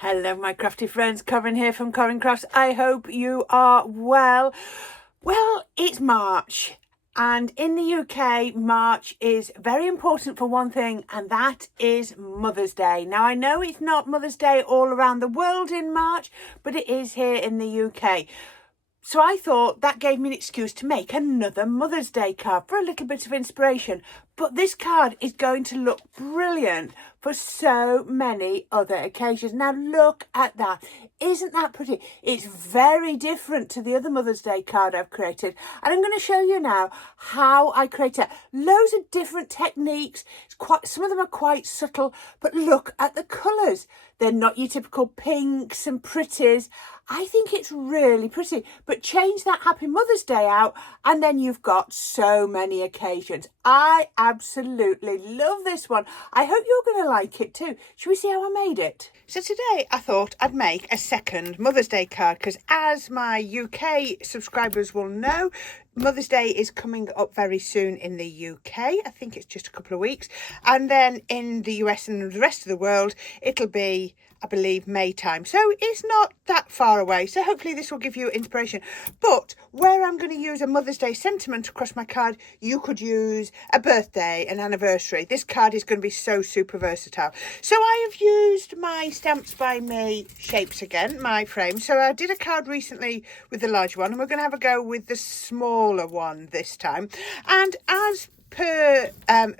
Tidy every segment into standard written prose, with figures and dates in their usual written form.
Hello my crafty friends, Corrine here from Corrine Crafts. I hope you are well. Well, it's March and in the UK March is very important for one thing, and that is Mother's Day. Now I know it's not Mother's Day all around the world in March, but it is here in the UK. So I thought that gave me an excuse to make another Mother's Day card for a little bit of inspiration. But this card is going to look brilliant for so many other occasions. Now look at that. Isn't that pretty? It's very different to the other Mother's Day card I've created. And I'm going to show you now how I create it. Loads of different techniques. Some of them are quite subtle, but look at the colours. They're not your typical pinks and pretties. I think it's really pretty, but change that Happy Mother's Day out and then you've got so many occasions. I absolutely love this one. I hope you're going to like it too. Should we see how I made it? So today I thought I'd make a second Mother's Day card because, as my UK subscribers will know, Mother's Day is coming up very soon in the UK. I think it's just a couple of weeks. And then in the US and the rest of the world, it'll be, I believe, May time. So it's not that far away. So hopefully this will give you inspiration. But where I'm going to use a Mother's Day sentiment across my card, you could use a birthday, an anniversary. This card is going to be so super versatile. So I have used my Stamps by Me shapes again, my frame. So I did a card recently with the large one, and we're going to have a go with the smaller one this time. And as per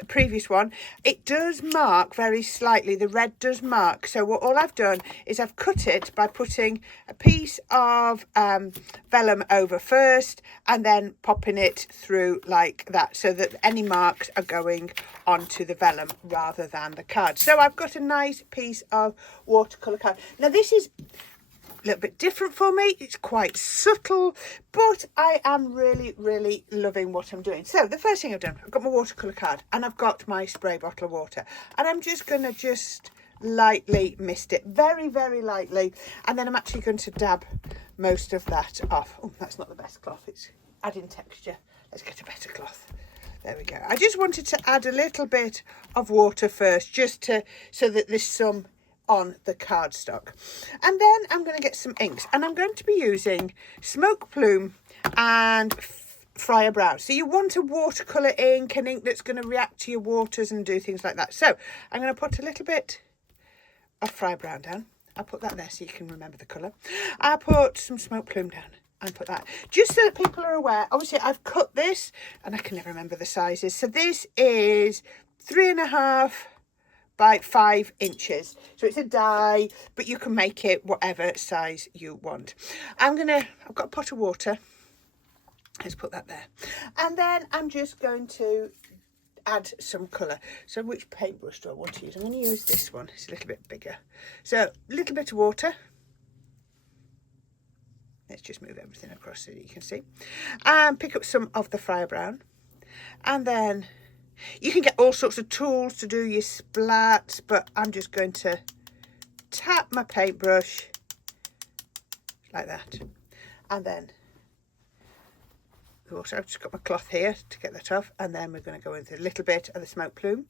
previous one, it does mark very slightly. The red does mark. So all I've done is I've cut it by putting a piece of vellum over first and then popping it through like that, so that any marks are going onto the vellum rather than the card. So I've got a nice piece of watercolour card. Now this is a little bit different for me. It's quite subtle, but I am really loving what I'm doing. So the first thing I've done, I've got my watercolour card and I've got my spray bottle of water, and I'm just going to lightly mist it, very lightly, and then I'm actually going to dab most of that off. Oh, that's not the best cloth, it's adding texture. Let's get a better cloth. There we go. I just wanted to add a little bit of water first, just so that there's some on the cardstock. And then I'm going to get some inks, and I'm going to be using Smoke Plume and Friar Brown. So you want a watercolour ink, an ink that's going to react to your waters and do things like that. So I'm going to put a little bit of Friar Brown down. I'll put that there so you can remember the colour. I'll put some Smoke Plume down and put that, just so that people are aware. Obviously I've cut this and I can never remember the sizes. So this is 3.5 by 5 inches. So it's a die, but you can make it whatever size you want. I've got a pot of water. Let's put that there. And then I'm just going to add some colour. So which paintbrush do I want to use? I'm going to use this one. It's a little bit bigger. So a little bit of water. Let's just move everything across so that you can see. And pick up some of the Friar Brown. And then you can get all sorts of tools to do your splats, but I'm just going to tap my paintbrush like that. And then also I've just got my cloth here to get that off, and then we're going to go into a little bit of the Smoke Plume,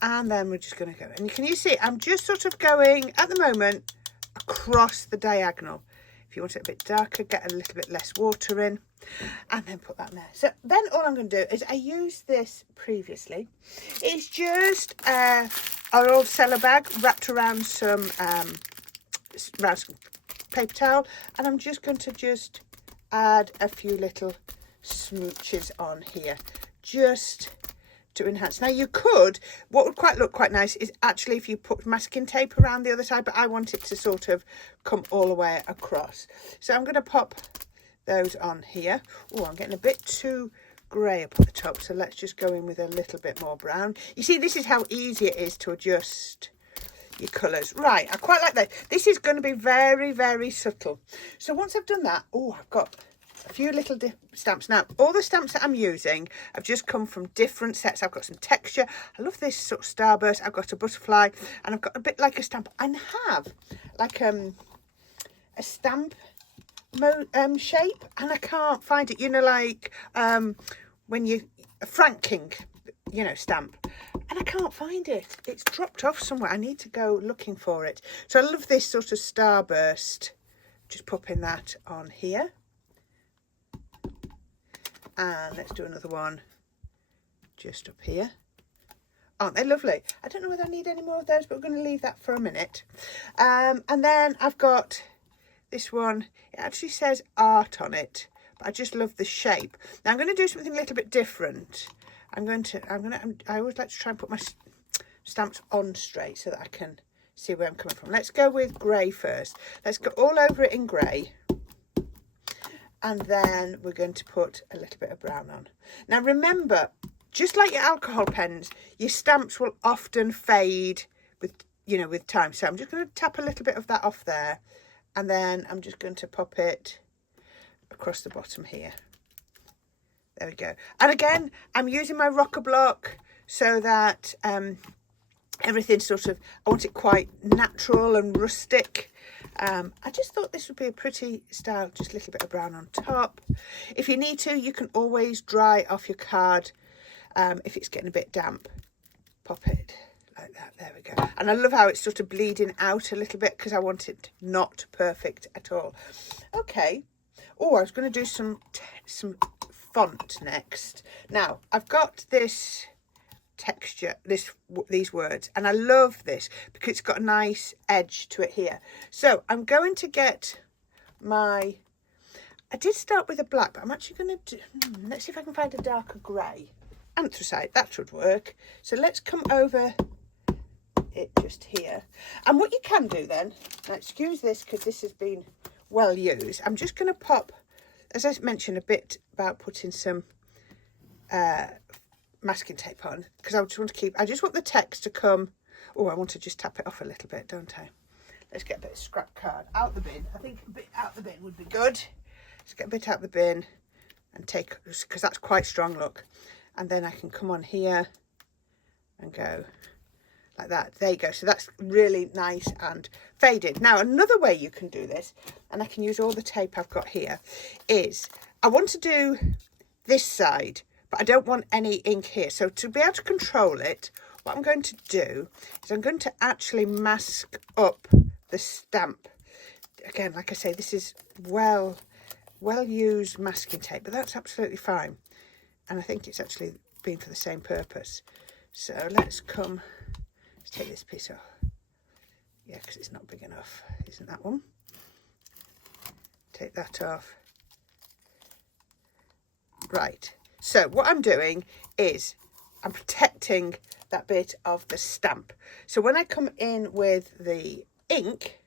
and then we're just going to go, and can you see I'm just sort of going at the moment across the diagonal. If you want it a bit darker, get a little bit less water in, and then put that in there. So then all I'm going to do is, I used this previously. It's just our old cellar bag wrapped around some paper towel, and I'm just going to add a few little smooches on here, just to enhance. Now you could, what would look quite nice is actually if you put masking tape around the other side, but I want it to sort of come all the way across. So I'm going to pop those on here. Oh, I'm getting a bit too grey up at the top, so let's just go in with a little bit more brown. You see, this is how easy it is to adjust your colours. Right, I quite like that. This is going to be very subtle. So once I've done that, oh, I've got a few little stamps. Now all the stamps that I'm using have just come from different sets. I've got some texture. I love this sort of starburst. I've got a butterfly, and I've got a bit like a stamp. I have like a stamp shape, and I can't find it, you know, like when you a franking, you know, stamp. and I can't find it. It's dropped off somewhere. I need to go looking for it. So I love this sort of starburst. Just popping that on here. And let's do another one just up here. Aren't they lovely? I don't know whether I need any more of those, but we're going to leave that for a minute. And then I've got this one. It actually says art on it, but I just love the shape. Now I'm going to do something a little bit different. I always like to try and put my stamps on straight so that I can see where I'm coming from. Let's go with grey first. Let's go all over it in grey. And then we're going to put a little bit of brown on. Now remember, just like your alcohol pens, your stamps will often fade with time. So I'm just going to tap a little bit of that off there. And then I'm just going to pop it across the bottom here. There we go. And again, I'm using my rocker block so that everything sort of, I want it quite natural and rustic. I just thought this would be a pretty style, just a little bit of brown on top. If you need to, you can always dry off your card if it's getting a bit damp. Pop it like that. There we go. And I love how it's sort of bleeding out a little bit because I want it not perfect at all. Okay. Oh, I was going to do some font next. Now I've got this texture, these words, and I love this because it's got a nice edge to it here. So I'm going to get I did start with a black, but I'm actually going to do, let's see if I can find a darker grey. Anthracite, that should work. So let's come over it just here. And what you can do then, now excuse this because this has been well used, I'm just going to pop, as I mentioned a bit about putting some masking tape on, because I just want the text to come. Oh, I want to just tap it off a little bit, don't I? Let's get a bit of scrap card out the bin. I think a bit out the bin would be good. Let's get a bit out the bin and take, because that's quite strong, look. And then I can come on here and go like that. There you go. So that's really nice and faded. Now, another way you can do this, and I can use all the tape I've got here, is I want to do this side, but I don't want any ink here. So to be able to control it, what I'm going to do is I'm going to actually mask up the stamp. Again, like I say, this is well used masking tape, but that's absolutely fine. And I think it's actually been for the same purpose. So let's take this piece off. Yeah, because it's not big enough, isn't that one? Take that off. Right. So what I'm doing is I'm protecting that bit of the stamp. So when I come in with the ink,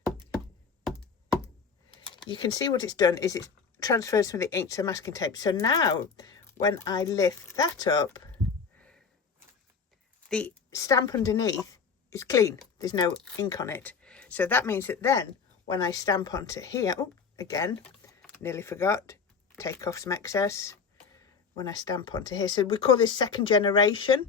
you can see what it's done is it transfers from the ink to the masking tape. So now when I lift that up, the stamp underneath is clean. There's no ink on it. So that means that then when I stamp onto here, oh, again, nearly forgot, take off some excess. When I stamp onto here, so we call this second generation.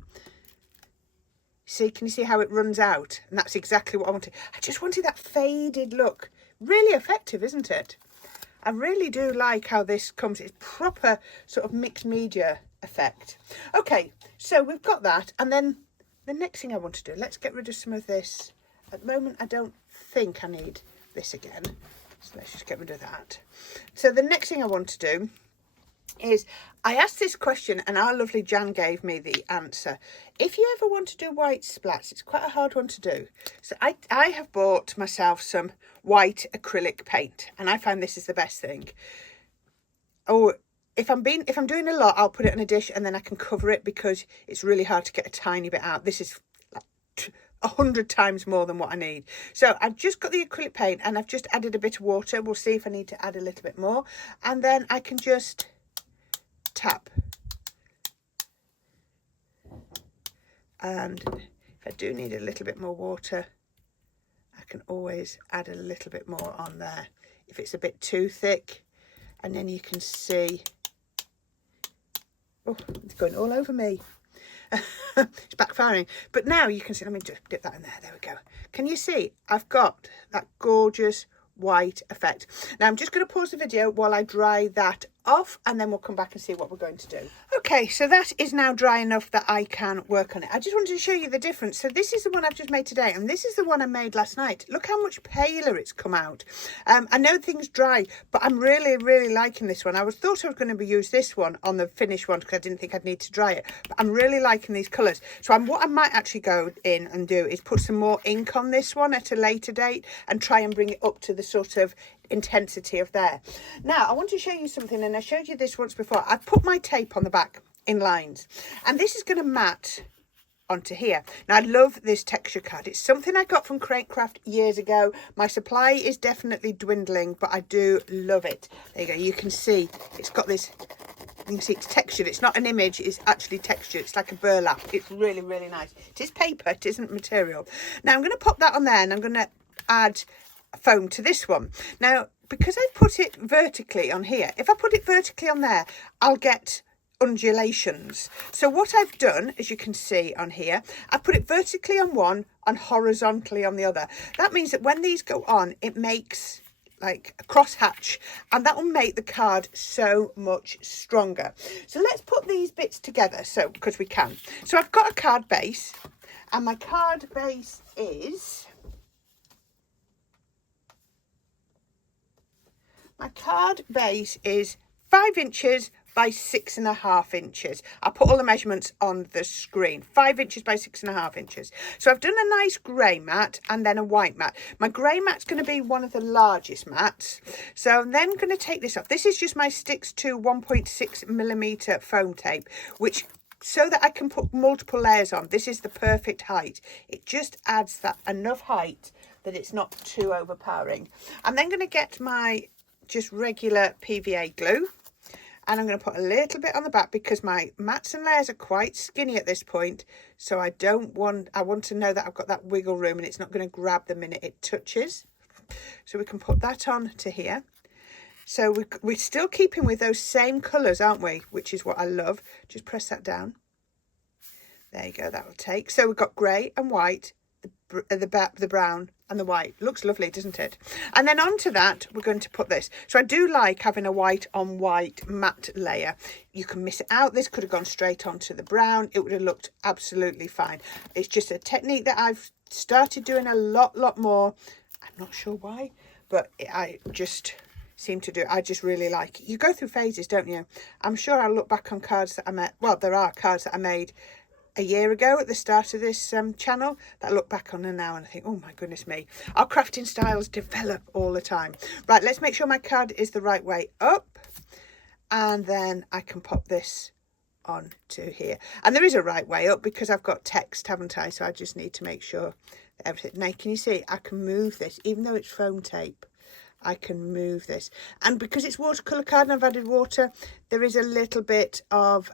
See, can you see how it runs out? And that's exactly what I wanted. I just wanted that faded look. Really effective, isn't it? I really do like how this comes. It's proper sort of mixed media effect. Okay, so we've got that. And then the next thing I want to do, let's get rid of some of this. At the moment, I don't think I need this again. So let's just get rid of that. So the next thing I want to do is I asked this question and our lovely Jan gave me the answer. If you ever want to do white splats, it's quite a hard one to do. So I have bought myself some white acrylic paint and I find this is the best thing. Oh, if I'm doing a lot, I'll put it in a dish and then I can cover it because it's really hard to get a tiny bit out. This is like 100 times more than what I need. So I've just got the acrylic paint and I've just added a bit of water. We'll see if I need to add a little bit more. And then I can just tap. And if I do need a little bit more water, I can always add a little bit more on there if it's a bit too thick. And then you can see, oh, it's going all over me. It's backfiring. But now you can see, let me just dip that in there. There we go. Can you see? I've got that gorgeous white effect. Now I'm just going to pause the video while I dry that off and then we'll come back and see what we're going to do. Okay, so that is now dry enough that I can work on it. I just wanted to show you the difference. So this is the one I've just made today, and this is the one I made last night. Look how much paler it's come out. I know things dry, but I'm really liking this one. I thought I was going to use this one on the finished one because I didn't think I'd need to dry it. But I'm really liking these colours. So what I might actually go in and do is put some more ink on this one at a later date and try and bring it up to the sort of intensity of there. Now I want to show you something, and I showed you this once before. I've put my tape on the back in lines, and this is going to mat onto here. Now I love this texture card. It's something I got from Craft years ago. My supply is definitely dwindling, but I do love it. There you go. You can see it's got this, you can see it's textured. It's not an image, it's actually textured. It's like a burlap. It's really nice. It is paper, it isn't material. Now I'm going to pop that on there, and I'm going to add foam to this one. Now because I put it vertically on here, if I put it vertically on there, I'll get undulations. So what I've done, as you can see on here, I've put it vertically on one and horizontally on the other. That means that when these go on, it makes like a crosshatch, and that will make the card so much stronger. So let's put these bits together, so because we can. So I've got a card base, and my card base is 5 inches by 6.5 inches. I'll put all the measurements on the screen. 5 inches by 6.5 inches. So I've done a nice grey mat and then a white mat. My grey mat's going to be one of the largest mats. So I'm then going to take this off. This is just my Sticks to 1.6mm foam tape, which so that I can put multiple layers on. This is the perfect height. It just adds that enough height that it's not too overpowering. I'm then going to get my just regular PVA glue, and I'm going to put a little bit on the back because my mats and layers are quite skinny at this point, so I want to know that I've got that wiggle room and it's not going to grab the minute it touches. So we can put that on to here. So we're still keeping with those same colours, aren't we, which is what I love. Just press that down. There you go, that will take. So we've got grey and white, the brown and the white. Looks lovely, doesn't it? And then onto that we're going to put this. So I do like having a white on white matte layer. You can miss it out. This could have gone straight onto the brown. It would have looked absolutely fine. It's just a technique that I've started doing a lot more. I'm not sure why, but I just seem to do it. I just really like it. You go through phases, don't you? I'm sure I'll look back on cards that I made. Well, there are cards that I made a year ago at the start of this channel that I look back on now and I think, oh my goodness me, our crafting styles develop all the time. Right, let's make sure my card is the right way up, and then I can pop this on to here. And there is a right way up because I've got text, haven't I? So I just need to make sure that everything. Now can you see I can move this, even though it's foam tape, I can move this. And because it's watercolour card and I've added water, there is a little bit of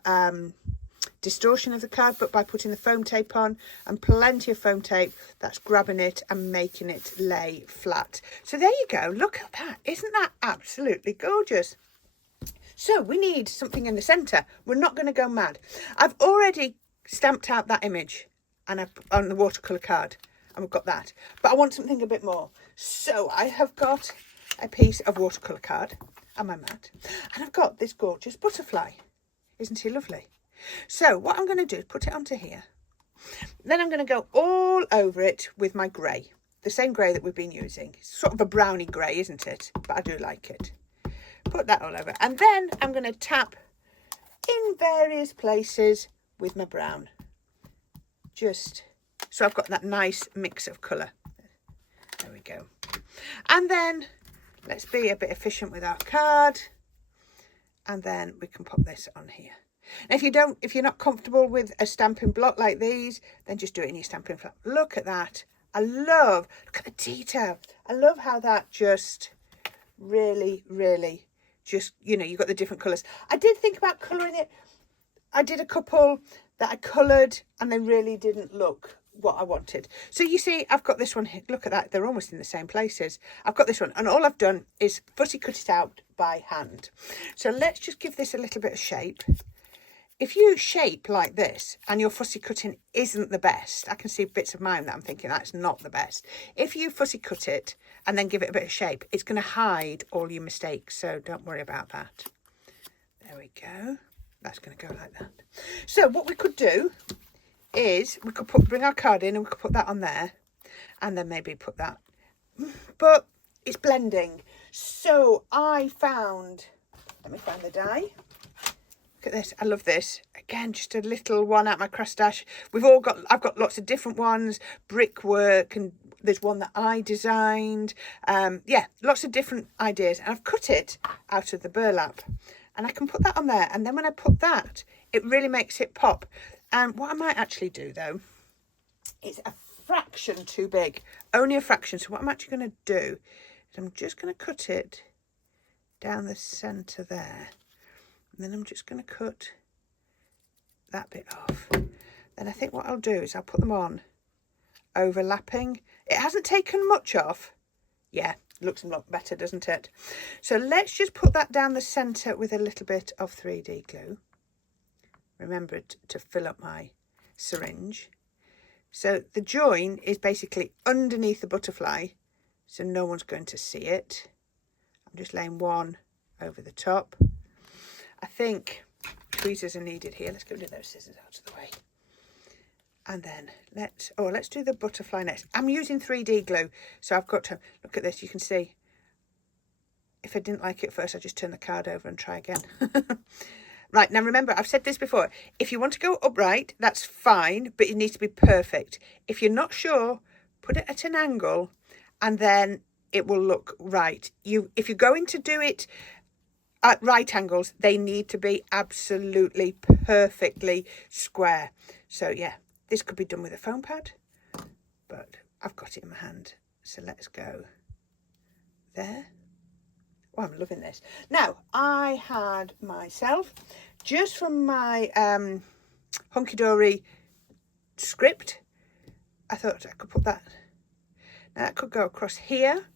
distortion of the card, but by putting the foam tape on and plenty of foam tape, that's grabbing it and making it lay flat. So there you go, look at that. Isn't that absolutely gorgeous? So we need something in the centre. We're not going to go mad. I've already stamped out that image and I've on the watercolour card, and we've got that, but I want something a bit more. So I have got a piece of watercolour card and my mat, and I've got this gorgeous butterfly. Isn't he lovely? So what I'm going to do is put it onto here. Then I'm going to go all over it with my grey, the same grey that we've been using. It's sort of a browny grey, isn't it? But I do like it. Put that all over. And then I'm going to tap in various places with my brown. Just so I've got that nice mix of colour. There we go. And then let's be a bit efficient with our card. And then we can pop this on here. Now, if you're not comfortable with a stamping block like these, then just do it in your stamping block. Look at that. Look at the detail. I love how that just really just, you know, you've got the different colours. I did think about colouring it. I did a couple that I coloured and they really didn't look what I wanted. So you see, I've got this one here. Look at that. They're almost in the same places. I've got this one, and all I've done is fussy cut it out by hand. So let's just give this a little bit of shape. If you shape like this and your fussy cutting isn't the best, I can see bits of mine that I'm thinking that's not the best. If you fussy cut it and then give it a bit of shape, it's going to hide all your mistakes. So don't worry about that. There we go. That's going to go like that. So what we could do is we could bring our card in and we could put that on there, and then maybe put that, but it's blending. So I found, let me find the die. Look at this, I love this. Again, just a little one out my craft stash. I've got lots of different ones, brickwork, and there's one that I designed. Yeah, lots of different ideas. And I've cut it out of the burlap, and I can put that on there. And then when I put that, it really makes it pop. And what I might actually do though, it's a fraction too big, only a fraction. So what I'm actually going to do is I'm just going to cut it down the centre there. And then I'm just going to cut that bit off. Then I think what I'll do is I'll put them on overlapping. It hasn't taken much off. Yeah, looks a lot better, doesn't it? So let's just put that down the centre with a little bit of 3D glue. Remember to fill up my syringe. So the join is basically underneath the butterfly, so no one's going to see it. I'm just laying one over the top. I think tweezers are needed here. Let's get rid of those scissors out of the way. And then let's do the butterfly next. I'm using 3D glue, so I've got to, look at this, you can see. If I didn't like it first, I just turn the card over and try again. Right, now remember, I've said this before. If you want to go upright, that's fine, but it needs to be perfect. If you're not sure, put it at an angle, and then it will look right. If you're going to do it at right angles, they need to be absolutely perfectly square. So yeah, this could be done with a foam pad, but I've got it in my hand. So let's go there. Oh, I'm loving this. Now, I had myself, just from my Hunky Dory script, I thought I could put that. Now, that could go across here,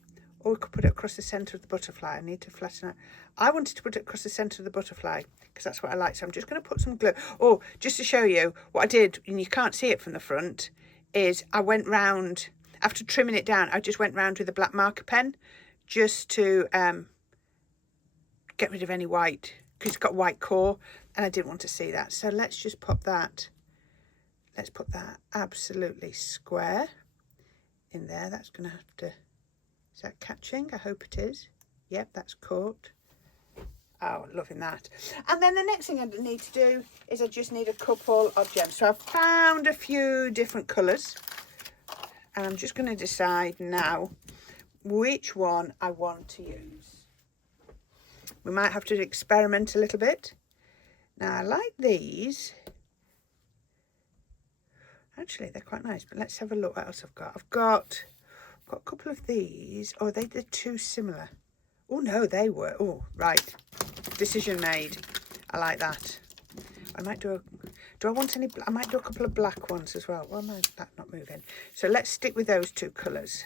or we could put it across the centre of the butterfly. I need to flatten it. I wanted to put it across the centre of the butterfly, because that's what I like. So I'm just going to put some glue. Oh, just to show you, what I did, and you can't see it from the front, is I went round, after trimming it down, I just went round with a black marker pen, just to get rid of any white, because it's got white core, and I didn't want to see that. So let's just pop that, let's put that absolutely square in there. That's going to have to, is that catching? I hope it is. Yep, that's caught. Oh, loving that. And then the next thing I need to do is I just need a couple of gems. So I've found a few different colours, and I'm just going to decide now which one I want to use. We might have to experiment a little bit. Now, I like these. Actually, they're quite nice, but let's have a look what else I've got. I've got a couple of these. Oh, they're too similar. Oh, no, they were. Oh, right. Decision made. I like that. I might do I want any, I might do a couple of black ones as well. Well, no, that's not moving. So let's stick with those two colours.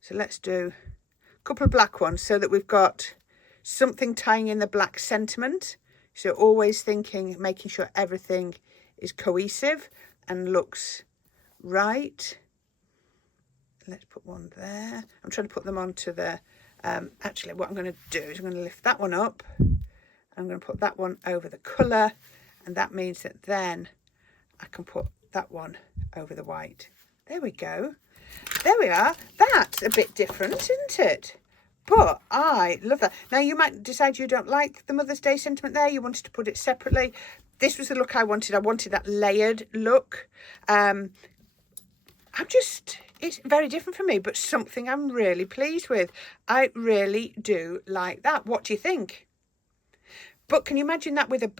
So let's do a couple of black ones so that we've got something tying in the black sentiment. So always thinking, making sure everything is cohesive and looks right. Let's put one there. I'm trying to put them onto the, actually what I'm going to do is I'm going to lift that one up. I'm going to put that one over the colour, and that means that then I can put that one over the white. There we go. There we are. That's a bit different, isn't it? But I love that. Now, you might decide you don't like the Mother's Day sentiment there. You wanted to put it separately. This was the look I wanted. I wanted that layered look. It's very different for me, but something I'm really pleased with. I really do like that. What do you think? But can you imagine that with a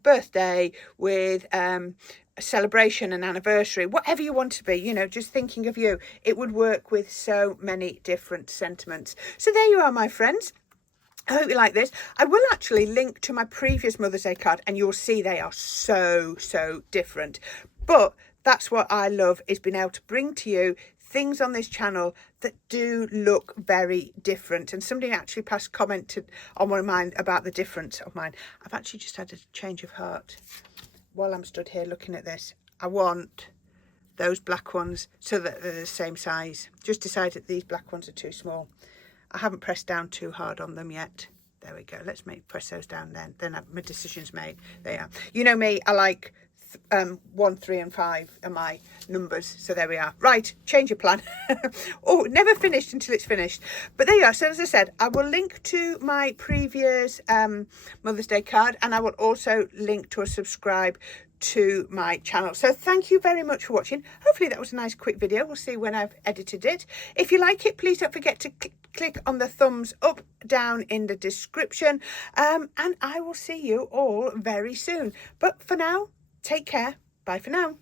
birthday, with a celebration, an anniversary, whatever you want to be, you know, just thinking of you, it would work with so many different sentiments. So there you are, my friends. I hope you like this. I will actually link to my previous Mother's Day card, and you'll see they are so different. But that's what I love, is being able to bring to you things on this channel that do look very different. And somebody actually passed comment on one of mine about the difference of mine. I've actually just had a change of heart while I'm stood here looking at this. I want those black ones so that they're the same size. Just decided these black ones are too small. I haven't pressed down too hard on them yet. There we go. Let's press those down then. Then my decision's made. There you are. You know me, I like 1, 3 and 5 are my numbers. So there we are. Right, change your plan. Oh, never finished until it's finished. But there you are. So as I said, I will link to my previous Mother's Day card, and I will also link to a subscribe to my channel. So thank you very much for watching. Hopefully that was a nice quick video. We'll see when I've edited it. If you like it, please don't forget to click on the thumbs up down in the description, and I will see you all very soon. But for now, take care. Bye for now.